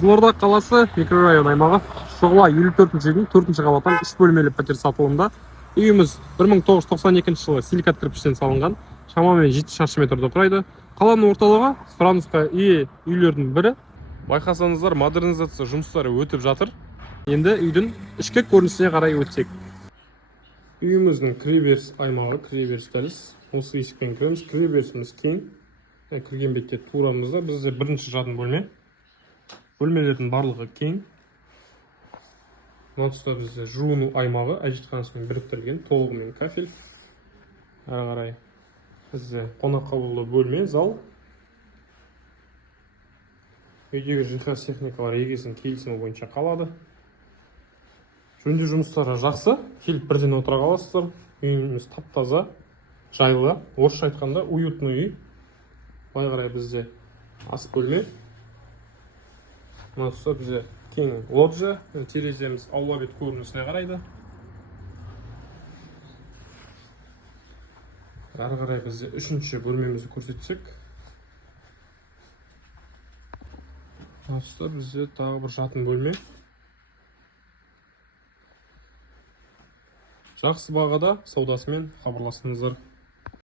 Қызылорда қаласы микрорайон аймағы Шұғыла 54-ші үйдің 4-ші қабаттан 3 бөлмелі пәтер сатылымда. Үйіміз 1992 жылы силикат кірпіштен салынған, шамамен 7 шаршы метрді құрайды. Қаланың орталығы сұранысқа ие үйлердің бірі. Байқасаңыздар, модернизация жұмыстары өтіп жатыр. Енді үйдің ішкі көрінісіне қарай өтсек. Үйіміздің кіреберіс аймағы, кіреберіс дәліз. Осы есікпен кіреміз. Кіреберісіміз кең. Кірген бетте турамызда бізде бірінші жатын бөлме. Бөлмелердің барлығы кең. Мына тұста бізде жуыну аймағы әжетханасымен біріктірілген, толығымен кафель. Әрі қарай бізде қонақ қабылды бөлме, зал. Үйдегі жиһаз техникалар егесінің келісімі бойынша қалады. Жөндеу жұмыстары жақсы, келіп бірден отыра қаласыздар. Үйіміз тап-таза, жайлы, орысша айтқанда уютный үй. Былай қарай бізде ас бөлме. Мына тұста бізде кең лоджия, тереземіз аула бет көрінісіне қарайды. Әрі қарай бізде үшінші бөлмемізді көрсетсек. Мына тұста бізде тағы бір жатын бөлме. Жақсы бағада саудасымен хабарласыңыздар.